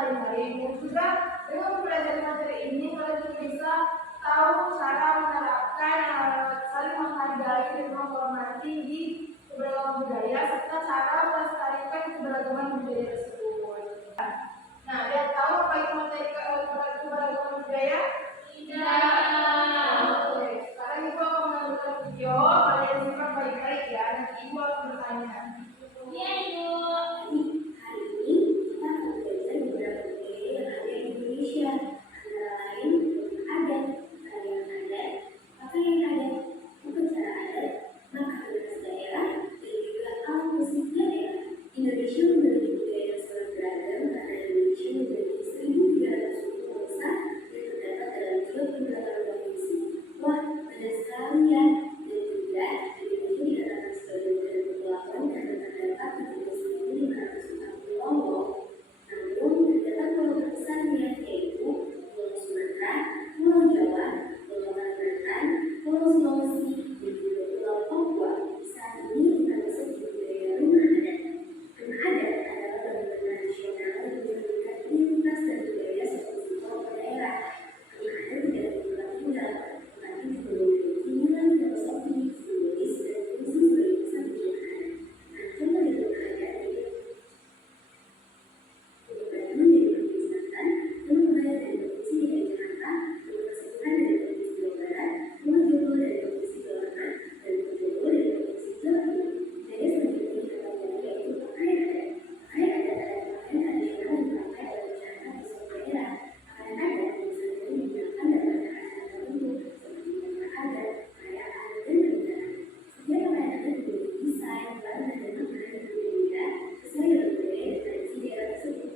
hari-hari. Juga dengan mempelajari materi ini, kalian bisa tahu cara menerapkan saling menghargai dan menghormati di keberagaman budaya serta cara melestarikan keberagaman budaya tersebut. Nah, dia tahu apa itu materi keberagaman budaya? Tidak. Oke, sekarang Ibu akan menonton video. Kalian simak baik-baik ya. Nanti Ibu akan bertanya. Iya, Ibu. Hari ini kita akan belajar beberapa budaya yang ada di Indonesia. Antara lain adat, tarian adat, pakaian adat, upacara adat, makanan khas daerah, dan juga alat musik daerah. Indonesia memiliki budaya yang sangat beragam karena Indonesia memiliki 1.300 suku bangsa yang terdapat dalam 38 provinsi. Wah, banyak sekali ya. Dan juga Indonesia dikatakan sebagai negara kepulauan karena terdapat 17.540 pulau. Namun terdapat pulau terbesarnya yaitu Pulau Sumatera, Pulau Jawa, Pulau Kalimantan, Pulau Sulawesi, dan juga Pulau Papua. Saat ini kita masuk di budaya rumah adat. Rumah adat adalah bangunan tradisional yang mencerminkan identitas dan budaya suatu suku atau daerah. Rumah adat tidak hanya tempat tinggal, tetapi juga memiliki nilai filosofi, simbolis, dan fungsi sebagai pusat kegiatan. Nah, coba di rumah adat ini. Untuk Bandung dari Provinsi Banten, Rumah Bayar dari Provinsi DKI Jakarta, Rumah Sepuhan dari Provinsi Jawa Barat, Rumah Jomblo dari Provinsi Jawa Tengah, dan Rumah Jomblo dari Provinsi Jawa Timur. Budaya selanjutnya yang kita pelajari yaitu pakaian adat. Pakaian adat adalah pakaian tradisional yang dipakai oleh masyarakat di suatu daerah. Pakaian adat biasanya digunakan dalam acara tertentu seperti upacara adat, perayaan, dan pernikahan. Setiap pakaian adat memiliki desain, warna, dan makna yang berbeda sesuai dengan budaya dan tradisi daerah tersebut.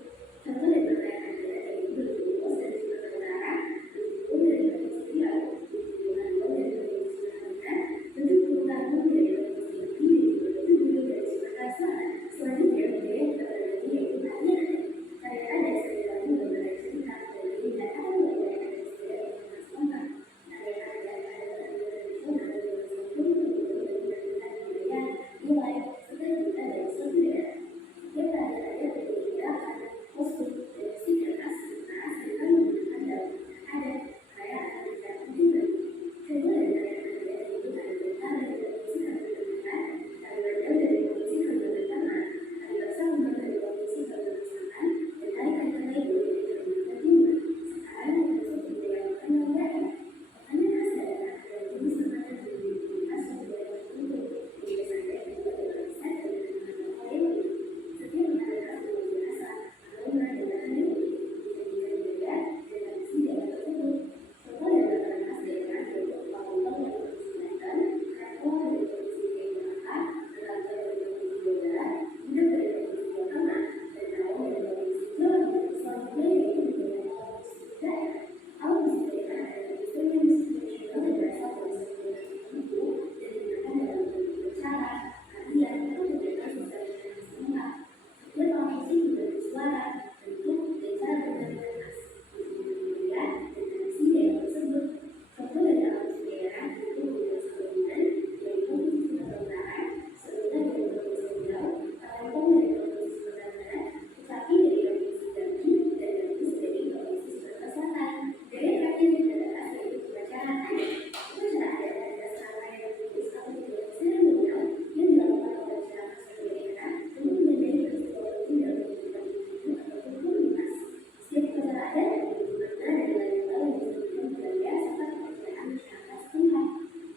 Contoh dari pakaian adat yaitu berkukus dari Sumatera Utara, berkukus dari Provinsi Riau, baju handong dari Provinsi Sumatera Barat, baju kurung kampung dari Provinsi Jambi, dan juga baju gulung dari Sumatera Selatan. Selanjutnya, budaya yang kita pelajari yaitu tarian adat. Tarian adat seringkali menggambarkan cerita dan tidak akan menggambarkan adat istiadat yang sangat spontan. Tarian adat adalah tarian tradisional yang bersambung untuk mencerminkan budaya, nilai, serta cerita dari suatu daerah. Setiap tarian adat memiliki gerakan, kostum, dan musik yang khas serta seringkali menggunakan dalam adat, perayaan, dan kunjungan. Contoh dari tarian adat yaitu tari Bentang dari Provinsi Kalimantan Barat, tari Bandeng dari Provinsi Kalimantan Tengah, tari Baksa Kembang dari Provinsi Kalimantan Selatan, dan tari Kalimantan Timur dari Kalimantan Timur. Sekarang kita masuk ke budaya makanan daerah. Makanan khas daerah adalah jenis makanan yang memiliki khas suatu daerah tertentu, yang biasanya dibuat dengan resep dan dengan lokal yang unik. Setiap makanan khas memiliki rasa, aroma, dan bahan yang unik, menjadikan budaya dan tradisi daerah tersebut. Contoh dari makanan khas daerah yaitu empal gentong dari Provinsi Banten, kerak telur dari Provinsi DKI Jakarta, keranjang dari Provinsi Jawa Barat, gudeg dari Provinsi Jawa Tengah, dan rawon dari Provinsi Jawa Timur. Selanjutnya yaitu budaya alat musik daerah. Alat musik daerah adalah instrumen musik tradisional yang berasal dari suatu daerah tertentu dan digunakan dalam berbagai acara, latihan, atau kegiatan sosialisasi setempat. Setiap alat musik memiliki suara, bentuk, dan cara bermain yang khas, menunjukkan budaya dan tradisi daerah tersebut. Contoh dari alat musik daerah yaitu gunung Sagulingan dari Provinsi Sumatera Utara, seruling dari Provinsi Riau, talempong dari Provinsi Sumatera Barat, kecapi dari Provinsi Jambi, dan gambus dari Provinsi Sumatera Selatan. Budaya terakhir yang kita bahas yaitu upacara adat. Upacara adat adalah serangkaian ritual atau ritual seremonial yang dilakukan oleh masyarakat suatu daerah untuk menandai peristiwa penting dalam kehidupan individu ataupun komunitas. Setiap upacara adat memiliki makna dan nilai-nilai yang mencerminkan budaya serta kepercayaan masyarakat setempat.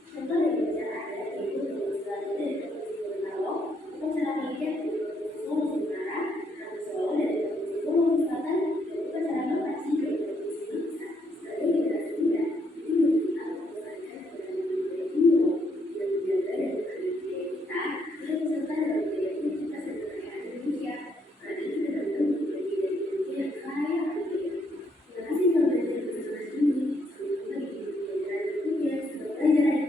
Contoh dari upacara adat yaitu Ritual Selada dari Provinsi Gorontalo, upacara Ngeket dari Provinsi Sulawesi Utara, Ratu Solo dari Provinsi Sulawesi Selatan, dan upacara Mapaci dari Provinsi Mamasa. Sebagai generasi muda, jadi bagi kita untuk melestarikan keberagaman budaya Indo yang menjaga dan menghargai budaya kita, turut serta dalam budaya identitas dan kekayaan Indonesia. Mari kita bangun menjadi dari Indonesia yang kaya budaya. Terima kasih telah belajar bersama hari ini. Sampai jumpa di video pembelajaran berikutnya. Selamat pelajaran.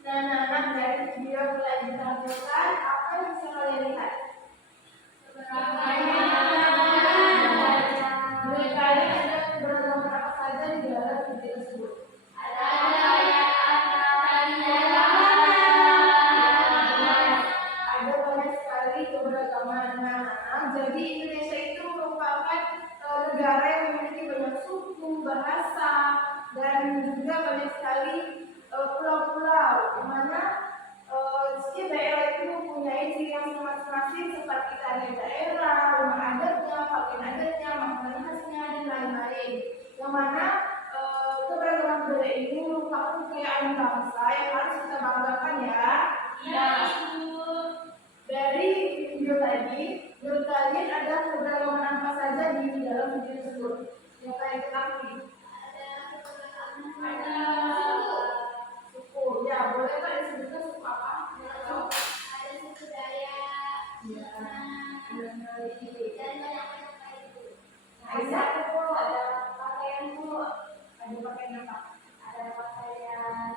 Dan anak dari video telah ditampilkan, apa yang bisa kalian lihat? Menurut kalian ada keberagaman apa saja di dalam video tersebut? Ada banyak sekali keberagaman. Nah, jadi Indonesia itu merupakan banyak sekali pulau-pulau, di mana setiap daerah itu mempunyai ciri khas masing-masing seperti tarian daerah, rumah adatnya, pakaian adatnya, makanan khasnya, dan lain-lain. Yang mana keberagaman budaya ini merupakan kekayaan bangsa yang harus kita banggakan ya. Nah, dari video tadi, menurut kalian ada keberagaman apa saja di dalam video tersebut? Yang kalian ketahui? Ada suku. Ya, boleh Kak disebutkan suku apa? Ada suku Dayak, Ya, dan banyak lagi. Aisyah, ada pakaian Bu. Ada pakaian apa? Ada pakaian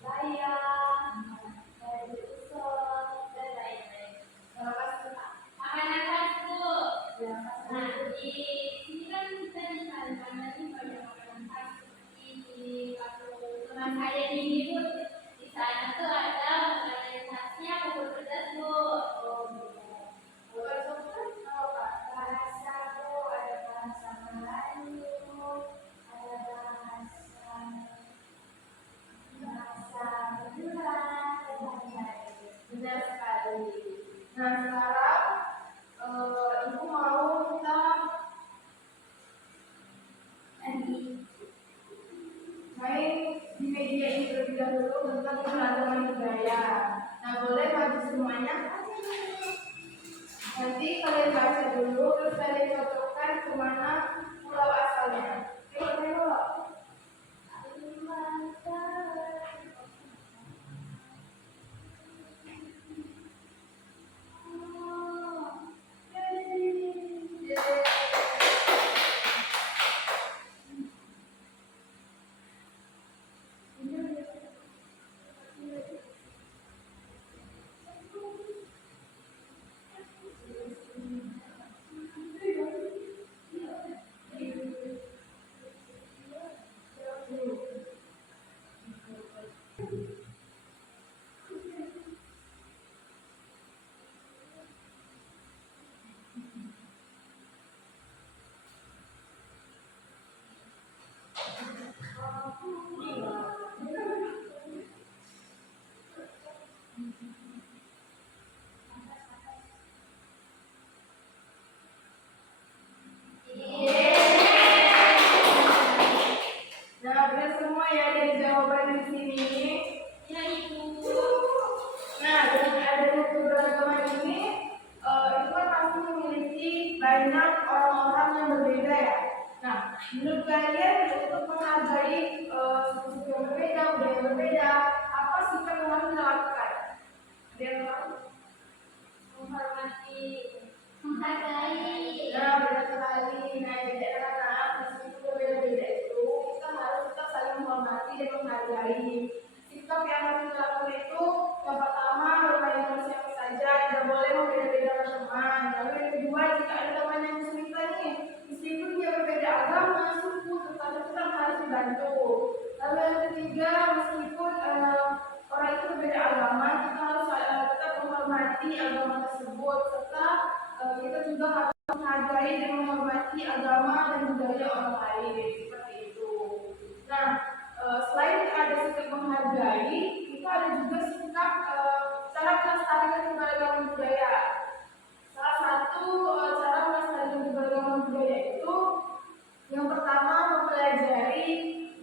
bayang, baju usul, dan lain-lain. Terima kasih Kak. Makanan khas Bu. Ya, Nah, di sini kan kita di Kalimantan ini banyak makanan khas seperti di kampung teman saya di Bu. Di sana tuh ada makanan khasnya bubur pedas Bu. Boleh sebutkan apa? Bahasa Bu, ada bahasa Melayu, ada bahasa Madura, dan lain-lain. Benar sekali. Nah, sekarang Ibu mau kita Lagi main di media ini terlebih dahulu tentang keberagaman budaya. Nah, boleh maju semuanya. Nanti kalian baca dulu, terus kalian cocokkan kemana pulau asalnya. Tengok. Nah, benar semua ya dari jawaban di sini. ya Ibu. Nah, dengan adanya keberagaman ini, itu kan pasti memiliki banyak orang-orang yang berbeda ya. Nah, menurut kalian untuk menghargai suku-suku yang berbeda, budaya yang berbeda, apa sikap yang harus dilakukan? Ada yang tahu? Menghormati, menghargai. Nah, benar sekali. Nah, jadi anak-anak meskipun berbeda-beda itu, kita harus tetap saling menghormati dan menghargai. Sikap yang harus dilakukan itu yang pertama berbaik manusia saja, tidak boleh membeda-beda teman. Lalu yang kedua, jika ada teman yang muslim nih, meskipun dia berbeda agama, suku, tetap harus dibantu. Lalu yang ketiga, meskipun orang itu berbeda agama, kita harus tetap menghormati agama tersebut, serta kita juga harus menghargai dan menghormati agama dan budaya orang lain seperti itu. Nah, selain ada sikap menghargai, itu ada juga sikap cara melestarikan keberagaman budaya. Salah satu cara melestarikan keberagaman budaya itu yang pertama mempelajari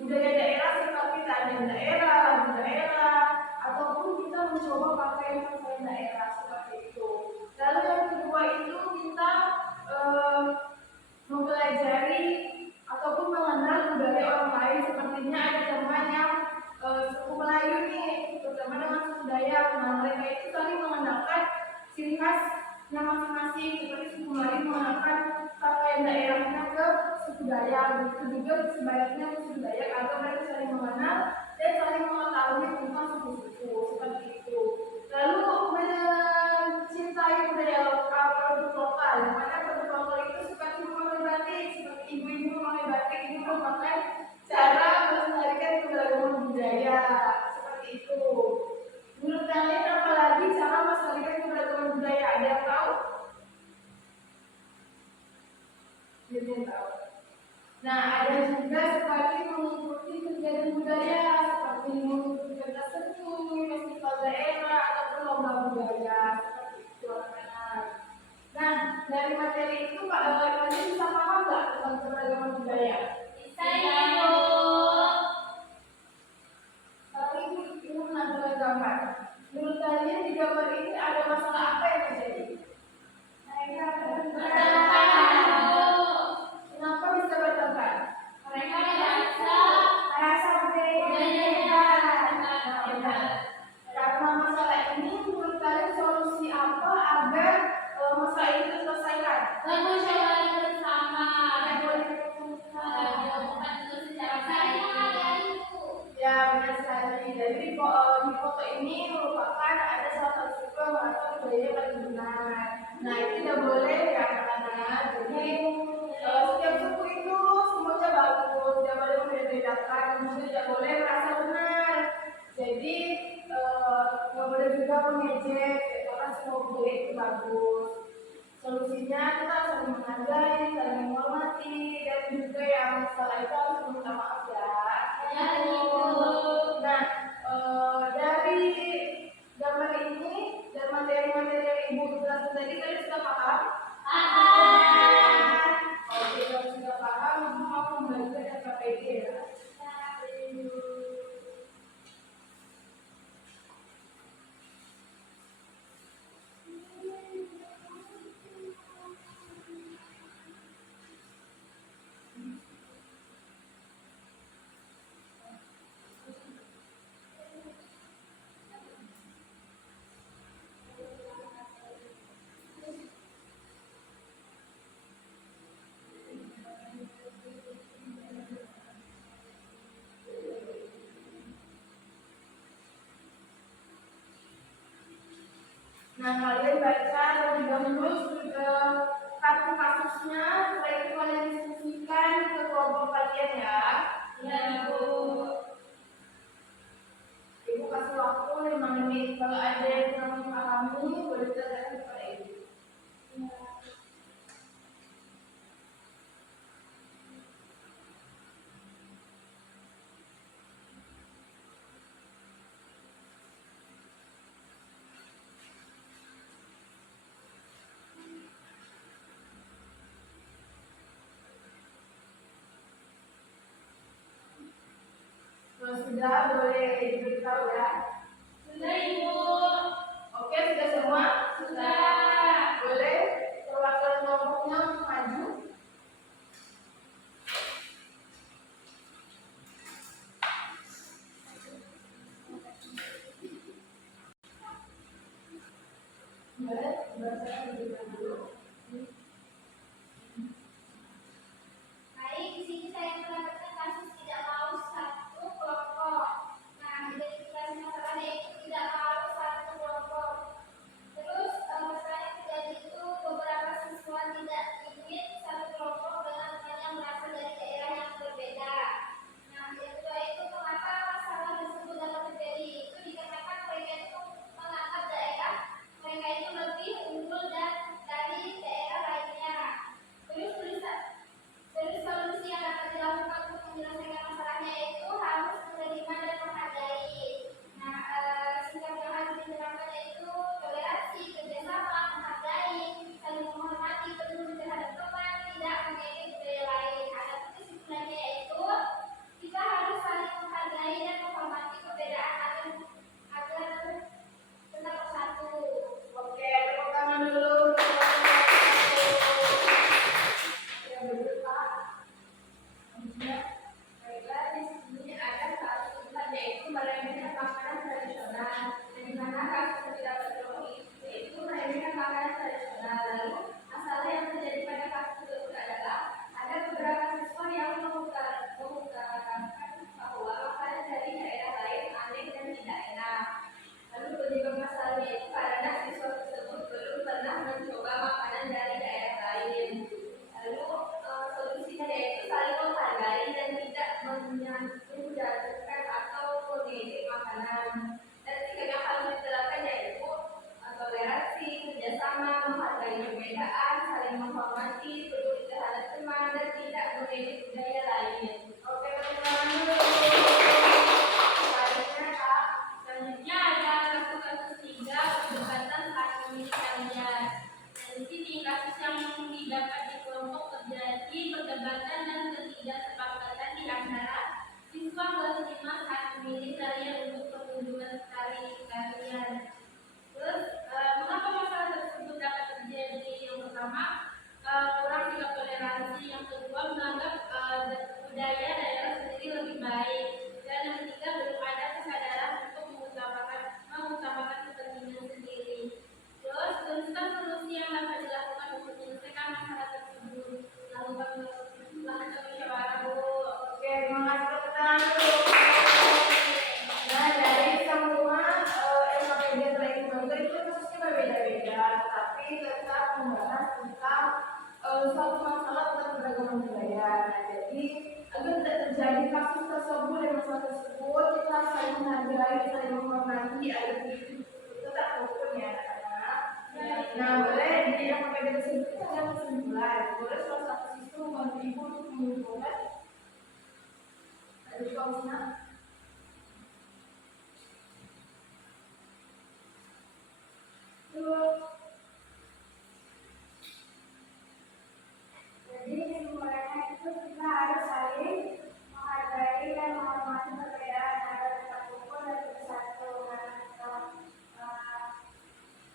budaya daerah seperti tarian daerah, lagu daerah, ataupun kita mencoba pakaian daerah seperti itu. Lalu yang kedua itu kita mempelajari ataupun mengenal budaya orang lain, sepertinya ada teman yang suku Melayu nih, terutama dengan suku Dayak. Nah, mereka itu saling mengenakan ciri khasnya masing-masing, seperti suku Melayu mengenakan pakaian daerahnya ke suku Dayak, begitu juga sebaliknya ke suku Dayak, agar mereka saling mengenal dan saling mengetahui tentang suku-suku seperti itu. Lalu mencintai budaya lokal, produk lokal, di mana produk lokal itu seperti memakai batik, seperti ibu-ibu memakai batik, ini merupakan cara melestarikan keberagaman budaya seperti itu. Menurut kalian apa lagi cara melestarikan keberagaman budaya? Ada yang tahu? Ada yang tahu. Nah, ada juga seperti mengikuti benar sekali. Jadi di foto ini merupakan ada salah satu suku yang merasa budaya paling benar. Nah, itu tidak boleh ya anak-anak. Jadi setiap suku itu semuanya bagus, tidak boleh membeda-bedakan, dan tidak boleh merasa benar. Jadi nggak boleh juga mengejek, karena semua budaya itu bagus. Solusinya kita harus saling menghargai, saling menghormati, dan juga yang salah itu harus meminta maaf ya. Ya, Ibu. Nah, dari gambar ini dan materi-materi yang Ibu jelaskan tadi, kalian sudah paham? Paham. Oke, kalau sudah paham, Ibu mau membagikan FKPD ya. Nah, kalian baca terlebih dahulu kartu kasusnya, setelah itu kalian diskusikan ke kelompok kalian ya. Ya, Bu. Ibu kasih waktu 5 menit. Kalau ada yang kurang memahami, boleh ditanyakan kepada Ibu. Kalau sudah, boleh diberitahu ya. Sudah, Ibu. Oke, sudah semua? Sudah. Boleh perwakilan kelompoknya untuk maju. Boleh, baca terlebih dahulu. Baik, di sini saya mendapatkan kasus tidak mau satu kelompok. Nah, identifikasi masalahnya itu tidak mau satu kelompok. Terus budaya saling menghormati agar hidup tetap rukun ya anak-anak. Nah, boleh di yang PPD tersebut ada kesimpulan. Boleh salah satu siswa membantu ibu untuk mengumpulkan. Ada juga Usna. Jadi kesimpulannya itu kita harus saling menghargai dan menghormati perbedaan agar tetap rukun dan bersatu karena kita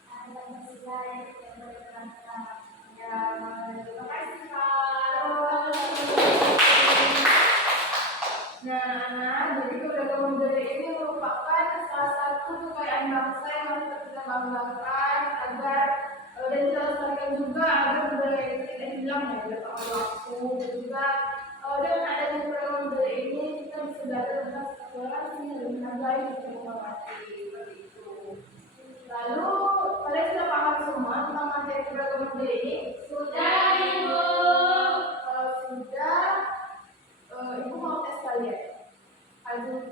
ada Pancasila yang kita berikan. Ya, terima kasih Kak. Nah, anak, jadi keberagaman budaya ini merupakan salah satu kekayaan bangsa yang harus kita banggakan agar dan kita lestarikan juga agar budaya ini tidak hilang ya pada waktu dan juga dengan adanya keberagaman budaya ini kita bisa belajar tentang toleransi dan menghargai dan menghormati seperti itu. Lalu kalian sudah paham semua tentang materi keberagaman budaya ini? Sudah, Ibu. Kalau sudah, Ibu mau tes kalian. Ajukan